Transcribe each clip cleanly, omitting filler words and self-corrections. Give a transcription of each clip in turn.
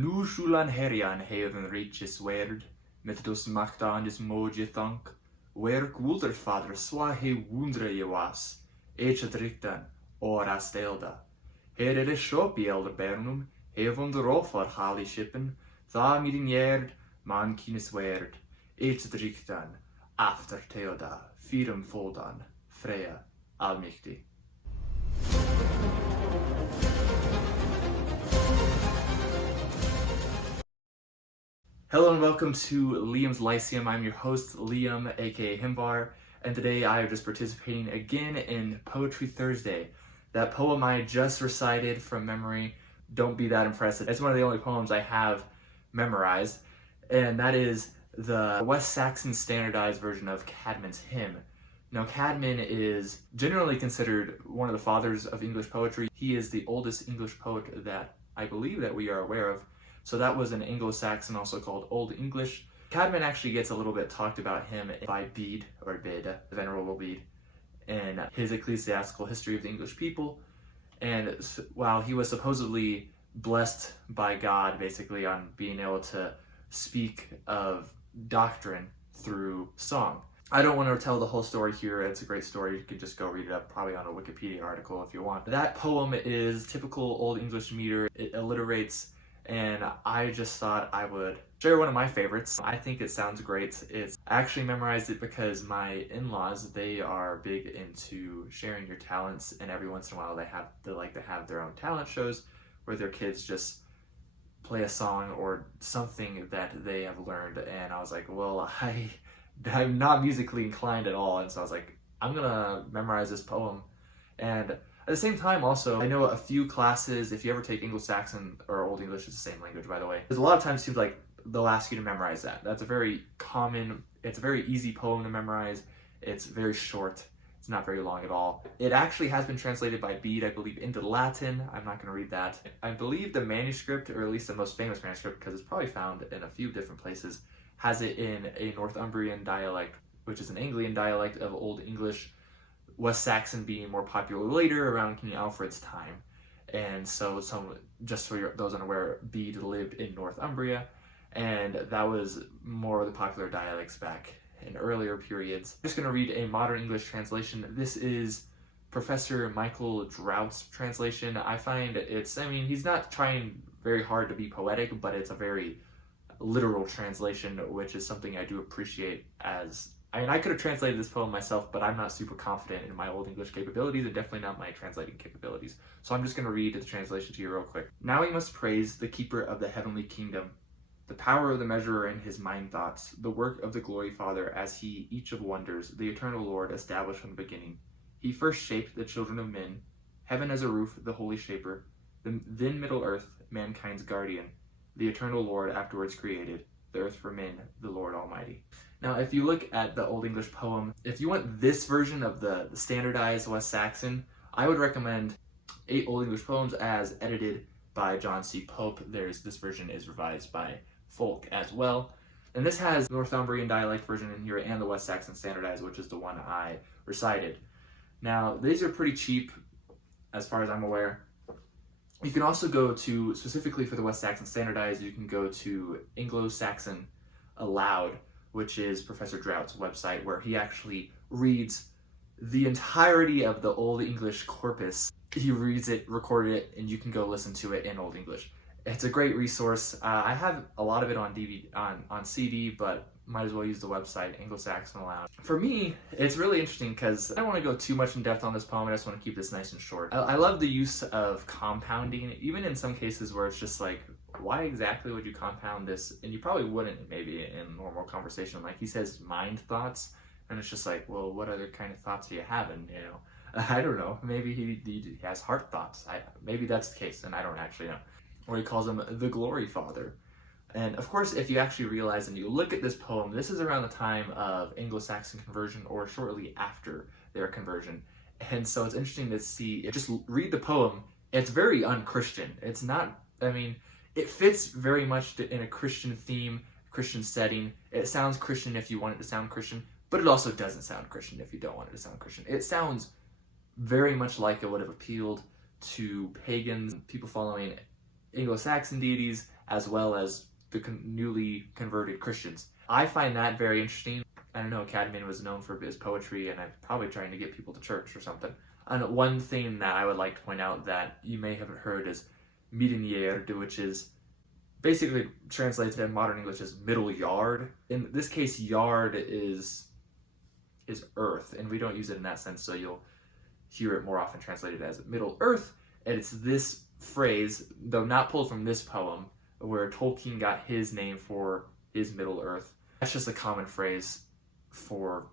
Nu schulan herjan heven riches werd, met dus machtanis moje thank, werk wulderfader swa he wundre je was, echet riktan, ora stelda. Her er shop i elder bernum, hevon de rofar hali shippen, tha midin jerd, man kines werd, echet riktan, after Theoda, firum foldan, Freya, allmächtig. Hello and welcome to Liam's Lyceum. I'm your host, Liam, aka Himbar, and today I am just participating again in Poetry Thursday. That poem I just recited from memory, don't be that impressed. It's one of the only poems I have memorized, and that is the West Saxon standardized version of Cædmon's hymn. Now, Cædmon is generally considered one of the fathers of English poetry. He is the oldest English poet that I believe that we are aware of. So that was an Anglo-Saxon, also called Old English. Cædmon actually gets a little bit talked about him by Bede, or Beda, the Venerable Bede, in his Ecclesiastical History of the English People. And while he was supposedly blessed by God, basically, on being able to speak of doctrine through song. I don't want to tell the whole story here. It's a great story. You could just go read it up, probably on a Wikipedia article if you want. That poem is typical Old English meter. It alliterates, and I just thought I would share one of my favorites. I think it sounds great. I actually memorized it because my in-laws, they are big into sharing your talents, and every once in a while they like to have their own talent shows where their kids just play a song or something that they have learned. And I was like, well, I'm not musically inclined at all, and so I was like, I'm gonna memorize this poem. And at the same time, also, I know a few classes, if you ever take Anglo-Saxon or Old English, it's the same language, by the way. There's a lot of times it seems like they'll ask you to memorize that. That's a very common, it's a very easy poem to memorize. It's very short. It's not very long at all. It actually has been translated by Bede, I believe, into Latin. I'm not gonna read that. I believe the manuscript, or at least the most famous manuscript, because it's probably found in a few different places, has it in a Northumbrian dialect, which is an Anglian dialect of Old English, West Saxon being more popular later around King Alfred's time. And so just for those unaware, Bede lived in Northumbria, and that was more of the popular dialects back in earlier periods. I'm just going to read a modern English translation. This is Professor Michael Drout's translation. I find he's not trying very hard to be poetic, but it's a very literal translation, which is something I do appreciate. I could have translated this poem myself, but I'm not super confident in my Old English capabilities, and definitely not my translating capabilities. So I'm just going to read the translation to you real quick. Now we must praise the keeper of the heavenly kingdom, the power of the measurer in his mind thoughts, the work of the glory Father as he each of wonders, the eternal Lord established from the beginning. He first shaped the children of men, heaven as a roof, the holy shaper, then middle earth, mankind's guardian, the eternal Lord afterwards created, the earth for men, the Lord Almighty. Now, if you look at the Old English poem, if you want this version of the standardized West Saxon, I would recommend 8 Old English poems as edited by John C. Pope. This version is revised by Folk as well. And this has Northumbrian dialect version in here and the West Saxon standardized, which is the one I recited. Now, these are pretty cheap, as far as I'm aware. You can also go to, specifically for the West Saxon standardized, you can go to Anglo-Saxon Aloud, which is Professor Drout's website, where he actually reads the entirety of the Old English corpus. He reads it, recorded it, and you can go listen to it in Old English. It's a great resource. I have a lot of it on on CD, but might as well use the website, Anglo-Saxon Aloud. For me, it's really interesting because I don't want to go too much in depth on this poem. I just want to keep this nice and short. I love the use of compounding, even in some cases where it's just like, why exactly would you compound this? And you probably wouldn't maybe in normal conversation. Like he says mind thoughts, and it's just like, well, what other kind of thoughts are you having, you know? I don't know. Maybe he has heart thoughts. Maybe that's the case, and I don't actually know. Or he calls him the glory Father. And of course, if you actually realize and you look at this poem, this is around the time of Anglo-Saxon conversion or shortly after their conversion. And so it's interesting to see, just read the poem, it's very un-Christian. It's not, it fits very much in a Christian theme, Christian setting. It sounds Christian if you want it to sound Christian, but it also doesn't sound Christian if you don't want it to sound Christian. It sounds very much like it would have appealed to pagans, people following Anglo-Saxon deities, as well as the newly converted Christians. I find that very interesting. I don't know, Cædmon was known for his poetry, and I'm probably trying to get people to church or something. And one thing that I would like to point out that you may haven't heard is middenjerde, which is basically translated in modern English as middle yard. In this case, yard is earth, and we don't use it in that sense, so you'll hear it more often translated as middle earth. And it's this phrase, though not pulled from this poem, where Tolkien got his name for his Middle Earth. That's just a common phrase for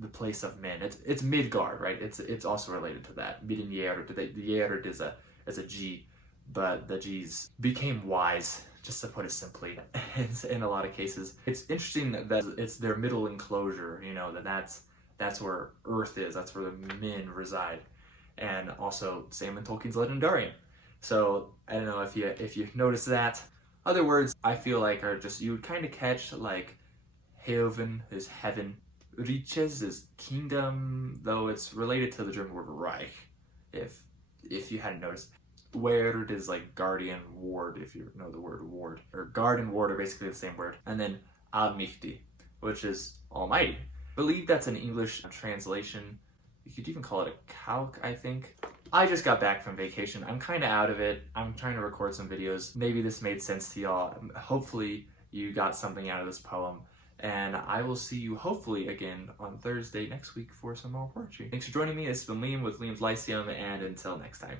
the place of men. It's Midgard, right? It's also related to that. Middenjerde. The Jerd is a G, but the G's became wise, just to put it simply, in a lot of cases. It's interesting that it's their middle enclosure, you know, that's where Earth is, that's where the men reside. And also, same in Tolkien's Legendarium. So, I don't know if you notice that. Other words I feel like are just, you would kind of catch, like, Heaven is heaven. Riches is kingdom, though it's related to the German word Reich, if you hadn't noticed. Ward is like guardian, ward, if you know the word ward. Or guard and ward are basically the same word. And then Allmächtig, which is almighty. I believe that's an English translation. You could even call it a calque, I think. I just got back from vacation. I'm kind of out of it. I'm trying to record some videos. Maybe this made sense to y'all. Hopefully you got something out of this poem. And I will see you hopefully again on Thursday next week for some more poetry. Thanks for joining me. This has been Liam with Liam's Lyceum, and until next time.